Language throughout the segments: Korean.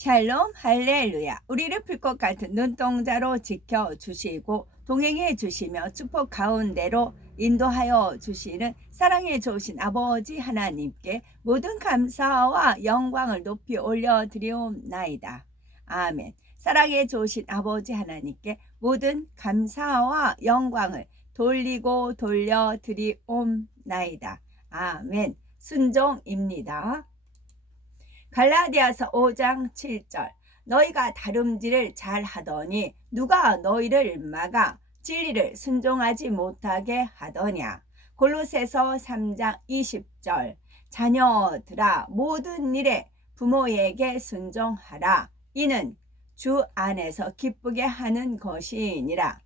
샬롬 할렐루야. 우리를 풀 것 같은 눈동자로 지켜주시고 동행해 주시며 축복 가운데로 인도하여 주시는 사랑에 좋으신 아버지 하나님께 모든 감사와 영광을 높이 올려드리옵나이다. 아멘. 사랑에 좋으신 아버지 하나님께 모든 감사와 영광을 돌리고 돌려드리옵나이다. 아멘. 순종입니다. 갈라디아서 5장 7절. 너희가 다름질을 잘 하더니 누가 너희를 막아 진리를 순종하지 못하게 하더냐. 골로새서 3장 20절. 자녀들아 모든 일에 부모에게 순종하라. 이는 주 안에서 기쁘게 하는 것이니라.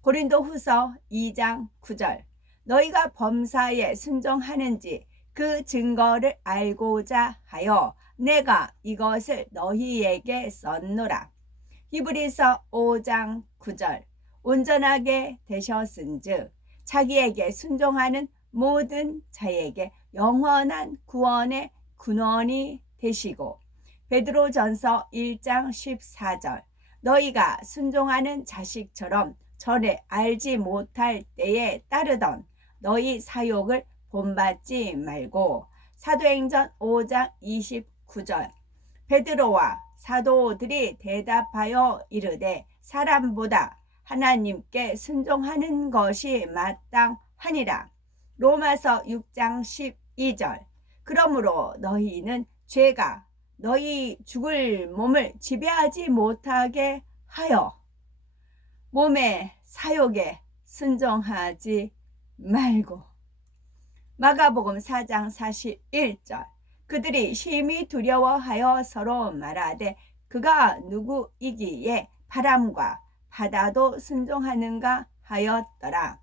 고린도후서 2장 9절. 너희가 범사에 순종하는지 그 증거를 알고자 하여 내가 이것을 너희에게 썼노라. 히브리서 5장 9절. 온전하게 되셨은즉 자기에게 순종하는 모든 자에게 영원한 구원의 근원이 되시고. 베드로전서 1장 14절. 너희가 순종하는 자식처럼 전에 알지 못할 때에 따르던 너희 사욕을 본받지 말고. 사도행전 5장 29절. 베드로와 사도들이 대답하여 이르되 사람보다 하나님께 순종하는 것이 마땅하니라. 로마서 6장 12절. 그러므로 너희는 죄가 너희 죽을 몸을 지배하지 못하게 하여 몸의 사욕에 순종하지 말고. 마가복음 4장 41절. 그들이 심히 두려워하여 서로 말하되 그가 누구이기에 바람과 바다도 순종하는가 하였더라.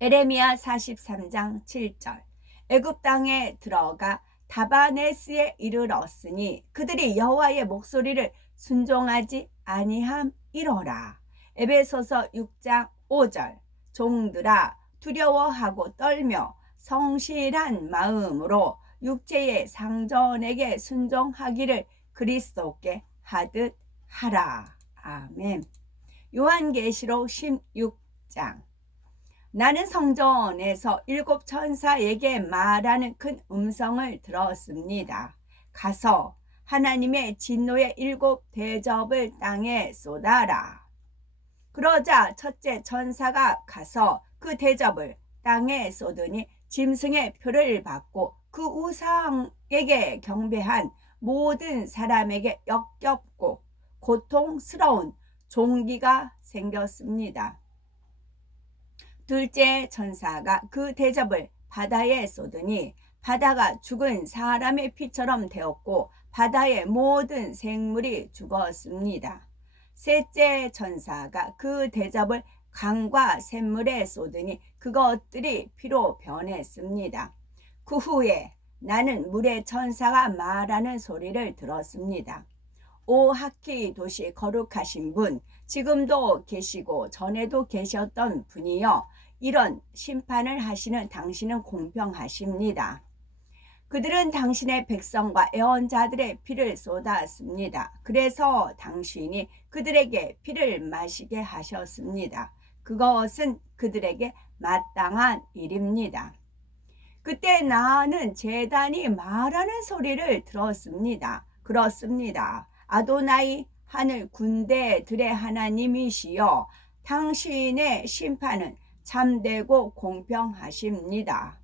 에레미야 43장 7절. 애굽 땅에 들어가 다바네스에 이르렀으니 그들이 여호와의 목소리를 순종하지 아니함이로라. 에베소서 6장 5절. 종들아 두려워하고 떨며 성실한 마음으로 육체의 상전에게 순종하기를 그리스도께 하듯 하라. 아멘. 요한계시록 16장. 나는 성전에서 7 천사에게 말하는 큰 음성을 들었습니다. 가서 하나님의 진노의 7 대접을 땅에 쏟아라. 그러자 첫째 천사가 가서 그 대접을 땅에 쏟으니 짐승의 표를 받고 그 우상에게 경배한 모든 사람에게 역겹고 고통스러운 종기가 생겼습니다. 둘째 천사가 그 대접을 바다에 쏟으니 바다가 죽은 사람의 피처럼 되었고 바다의 모든 생물이 죽었습니다. 셋째 천사가 그 대접을 강과 샘물에 쏟으니 그것들이 피로 변했습니다. 그 후에 나는 물의 천사가 말하는 소리를 들었습니다. 오 하키 도시 거룩하신 분, 지금도 계시고 전에도 계셨던 분이여, 이런 심판을 하시는 당신은 공평하십니다. 그들은 당신의 백성과 애언자들의 피를 쏟았습니다. 그래서 당신이 그들에게 피를 마시게 하셨습니다. 그것은 그들에게 마땅한 일입니다. 그때 나는 제단이 말하는 소리를 들었습니다. 그렇습니다. 아도나이 하늘 군대들의 하나님이시여, 당신의 심판은 참되고 공평하십니다.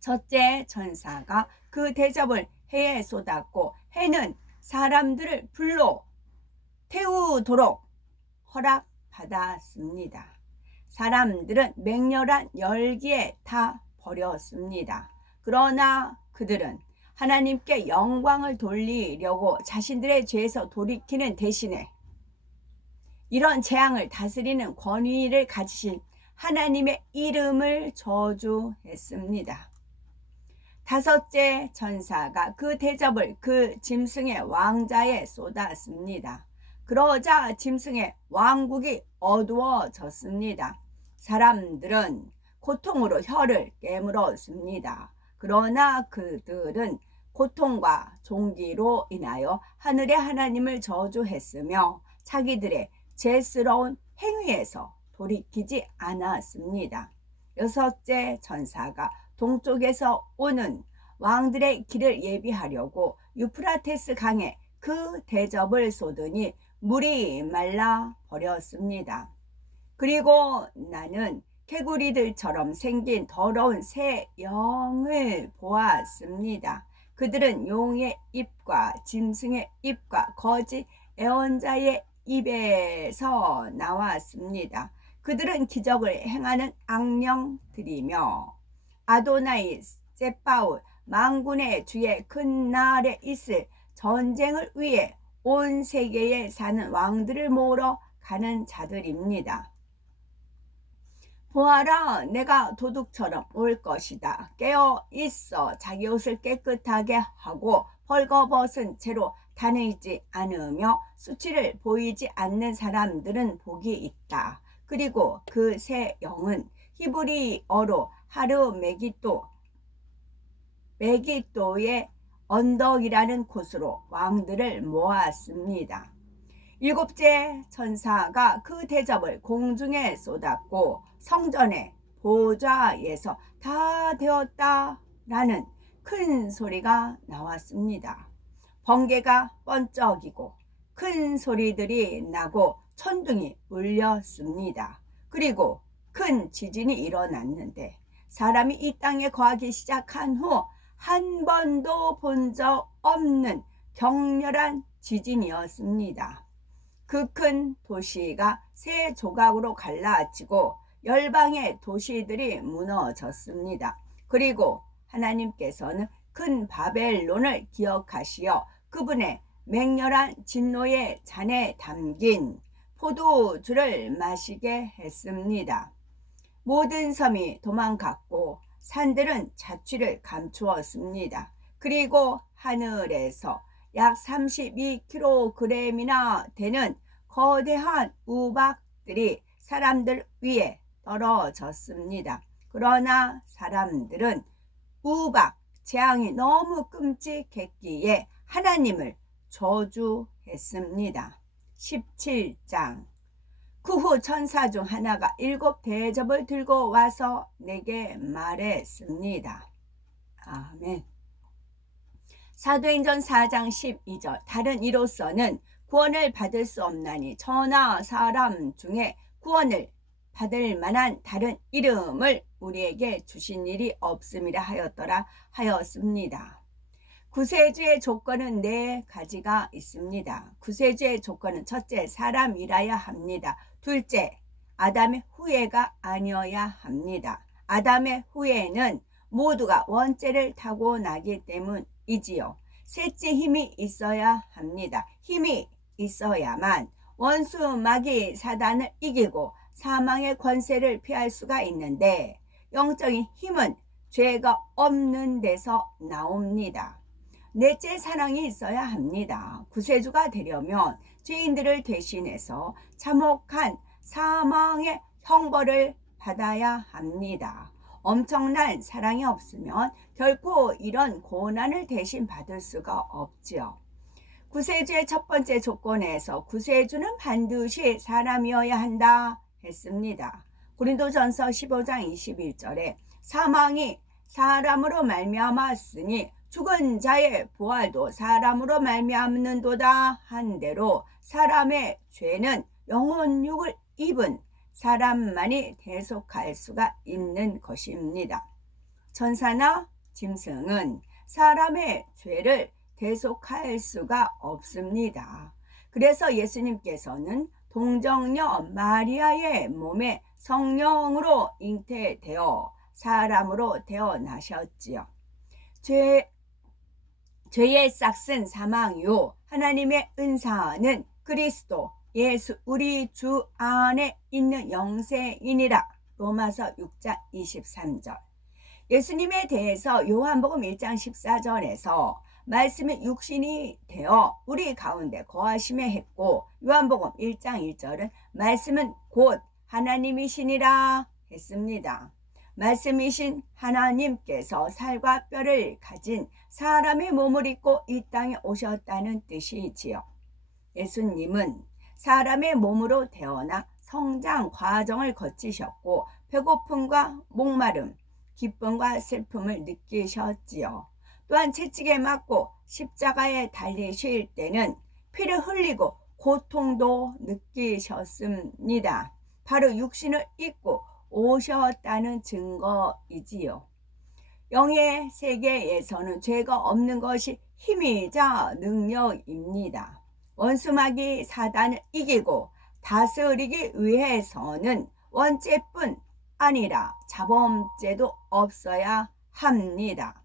첫째 천사가 그 대접을 해에 쏟았고 해는 사람들을 불로 태우도록 허락받았습니다. 사람들은 맹렬한 열기에 다 버렸습니다. 그러나 그들은 하나님께 영광을 돌리려고 자신들의 죄에서 돌이키는 대신에 이런 재앙을 다스리는 권위를 가지신 하나님의 이름을 저주했습니다. 다섯째 천사가 그 대접을 그 짐승의 왕자에 쏟았습니다. 그러자 짐승의 왕국이 어두워졌습니다. 사람들은 고통으로 혀를 깨물었습니다. 그러나 그들은 고통과 종기로 인하여 하늘의 하나님을 저주했으며 자기들의 죄스러운 행위에서 돌이키지 않았습니다. 여섯째 천사가 동쪽에서 오는 왕들의 길을 예비하려고 유프라테스 강에 그 대접을 쏟으니 물이 말라 버렸습니다. 그리고 나는 개구리들처럼 생긴 더러운 새 영을 보았습니다. 그들은 용의 입과 짐승의 입과 거짓 애언자의 입에서 나왔습니다. 그들은 기적을 행하는 악령들이며 아도나이 셋바웃 만군의 주의 큰 날에 있을 전쟁을 위해 온 세계에 사는 왕들을 모으러 가는 자들입니다. 보아라, 내가 도둑처럼 올 것이다. 깨어 있어 자기 옷을 깨끗하게 하고 벌거벗은 채로 다니지 않으며 수치를 보이지 않는 사람들은 복이 있다. 그리고 그 새 영은 히브리어로 하르 메기또의 언덕이라는 곳으로 왕들을 모았습니다. 일곱째 천사가 그 대접을 공중에 쏟았고 성전의 보좌에서 다 되었다 라는 큰 소리가 나왔습니다. 번개가 번쩍이고 큰 소리들이 나고 천둥이 울렸습니다. 그리고 큰 지진이 일어났는데 사람이 이 땅에 거하기 시작한 후 한 번도 본 적 없는 격렬한 지진이었습니다. 그 큰 도시가 세 조각으로 갈라지고 열방의 도시들이 무너졌습니다. 그리고 하나님께서는 큰 바벨론을 기억하시어 그분의 맹렬한 진노의 잔에 담긴 포도주를 마시게 했습니다. 모든 섬이 도망갔고 산들은 자취를 감추었습니다. 그리고 하늘에서 약 32kg이나 되는 거대한 우박들이 사람들 위에 떨어졌습니다. 그러나 사람들은 우박 재앙이 너무 끔찍했기에 하나님을 저주했습니다. 17장. 그 후 천사 중 하나가 7 대접을 들고 와서 내게 말했습니다. 아멘. 사도행전 4장 12절. 다른 이로서는 구원을 받을 수 없나니 천하 사람 중에 구원을 받을 만한 다른 이름을 우리에게 주신 일이 없음이라 하였더라 하였습니다. 구세주의 조건은 4가지가 있습니다. 구세주의 조건은 첫째, 사람이라야 합니다. 둘째, 아담의 후예가 아니어야 합니다. 아담의 후예는 모두가 원죄를 타고나기 때문이지요. 셋째, 힘이 있어야 합니다. 힘이 있어야만 원수 마귀 사단을 이기고 사망의 권세를 피할 수가 있는데 영적인 힘은 죄가 없는 데서 나옵니다. 넷째, 사랑이 있어야 합니다. 구세주가 되려면 죄인들을 대신해서 참혹한 사망의 형벌을 받아야 합니다. 엄청난 사랑이 없으면 결코 이런 고난을 대신 받을 수가 없지요. 구세주의 첫 번째 조건에서 구세주는 반드시 사람이어야 한다 했습니다. 고린도전서 15장 21절에 사망이 사람으로 말미암았으니 죽은 자의 부활도 사람으로 말미암는도다 한 대로 사람의 죄는 영혼육을 입은 사람만이 대속할 수가 있는 것입니다. 천사나 짐승은 사람의 죄를 대속할 수가 없습니다. 그래서 예수님께서는 동정녀 마리아의 몸에 성령으로 잉태되어 사람으로 태어나셨지요. 죄의 싹슨 사망이요 하나님의 은사는 그리스도 예수 우리 주 안에 있는 영생이니라. 로마서 6장 23절. 예수님에 대해서 요한복음 1장 14절에서 말씀이 육신이 되어 우리 가운데 거하심에 했고, 요한복음 1장 1절은 말씀은 곧 하나님이시니라 했습니다. 말씀이신 하나님께서 살과 뼈를 가진 사람의 몸을 입고 이 땅에 오셨다는 뜻이지요. 예수님은 사람의 몸으로 태어나 성장 과정을 거치셨고 배고픔과 목마름, 기쁨과 슬픔을 느끼셨지요. 또한 채찍에 맞고 십자가에 달리실 때는 피를 흘리고 고통도 느끼셨습니다. 바로 육신을 입고 오셨다는 증거이지요. 영의 세계에서는 죄가 없는 것이 힘이자 능력입니다. 원수마귀 사단을 이기고 다스리기 위해서는 원죄뿐 아니라 자범죄도 없어야 합니다.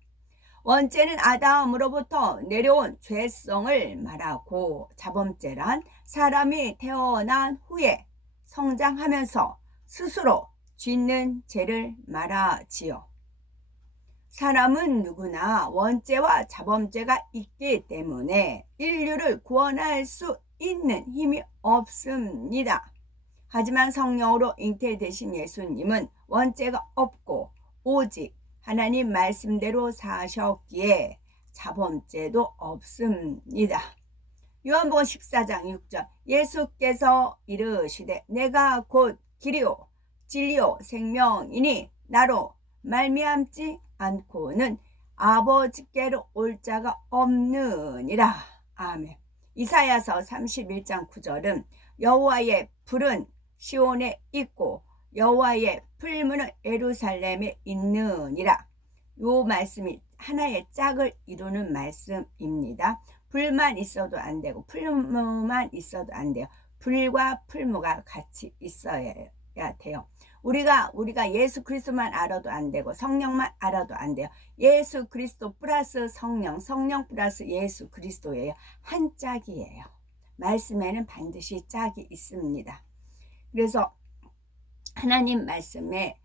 원죄는 아담으로부터 내려온 죄성을 말하고, 자범죄란 사람이 태어난 후에 성장하면서 스스로 짓는 죄를 말하지요. 사람은 누구나 원죄와 자범죄가 있기 때문에 인류를 구원할 수 있는 힘이 없습니다. 하지만 성령으로 잉태되신 예수님은 원죄가 없고 오직 하나님 말씀대로 사셨기에 자범죄도 없습니다. 요한복음 14장 6절, 예수께서 이르시되 내가 곧 길이요 진리요 생명이니 나로 말미암지 않고는 아버지께로 올 자가 없느니라. 아멘. 이사야서 31장 9절은 여호와의 불은 시온에 있고 여호와의 풀무는 예루살렘에 있느니라. 요 말씀이 하나의 짝을 이루는 말씀입니다. 불만 있어도 안 되고 풀무만 있어도 안 돼요. 불과 풀무가 같이 있어야 돼요. 우리가 예수 그리스도만 알아도 안 되고 성령만 알아도 안 돼요. 예수 그리스도 플러스 성령, 성령 플러스 예수 그리스도예요. 한 짝이에요. 말씀에는 반드시 짝이 있습니다. 그래서 하나님 말씀에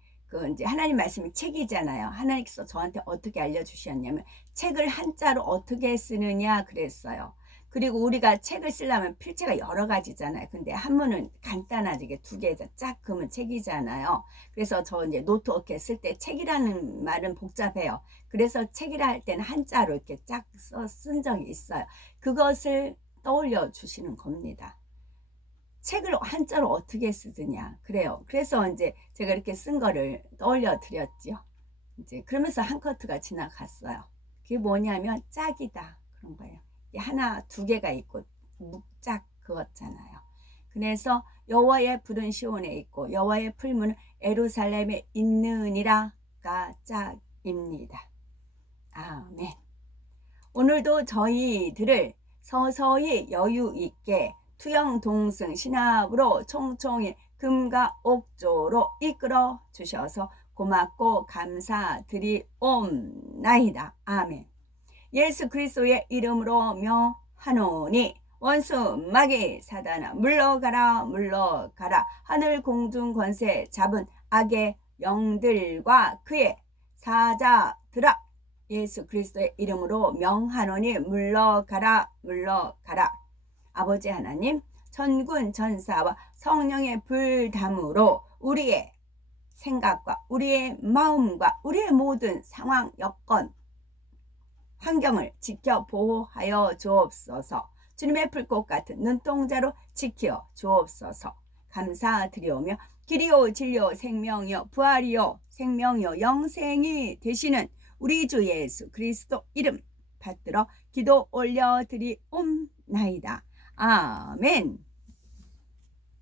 이제 하나님 말씀이 책이잖아요. 하나님께서 저한테 어떻게 알려주셨냐면 책을 한자로 어떻게 쓰느냐 그랬어요. 그리고 우리가 책을 쓰려면 필체가 여러 가지잖아요. 근데 한문은 간단하게 두 개에서 쫙 그으면 책이잖아요. 그래서 저 이제 노트 이렇게 쓸 때 책이라는 말은 복잡해요. 그래서 책이라 할 때는 한자로 이렇게 쫙 쓴 적이 있어요. 그것을 떠올려 주시는 겁니다. 책을 한자로 어떻게 쓰느냐 그래요. 그래서 이제 제가 이렇게 쓴 거를 떠올려 드렸죠. 이제 그러면서 한 커트가 지나갔어요. 그게 뭐냐면 짝이다 그런 거예요. 하나 두 개가 있고 묵짝 그었잖아요. 그래서 여호와의 불은 시온에 있고 여호와의 풀무는 예루살렘에 있느니라가 짝입니다. 아멘. 오늘도 저희들을 서서히 여유 있게 투영 동승 신학으로 총총히 금과 옥조로 이끌어 주셔서 고맙고 감사드리옵나이다. 아멘. 예수 그리스도의 이름으로 명하노니 원수 마귀 사단아 물러가라 물러가라. 하늘 공중 권세 잡은 악의 영들과 그의 사자들아 예수 그리스도의 이름으로 명하노니 물러가라 물러가라. 아버지 하나님, 천군 천사와 성령의 불담으로 우리의 생각과 우리의 마음과 우리의 모든 상황 여건 환경을 지켜 보호하여 주옵소서. 주님의 불꽃 같은 눈동자로 지켜 주옵소서. 감사드리오며 길이요 진리요 생명이요 부활이요 생명이요 영생이 되시는 우리 주 예수 그리스도 이름 받들어 기도 올려드리옵나이다. 아멘.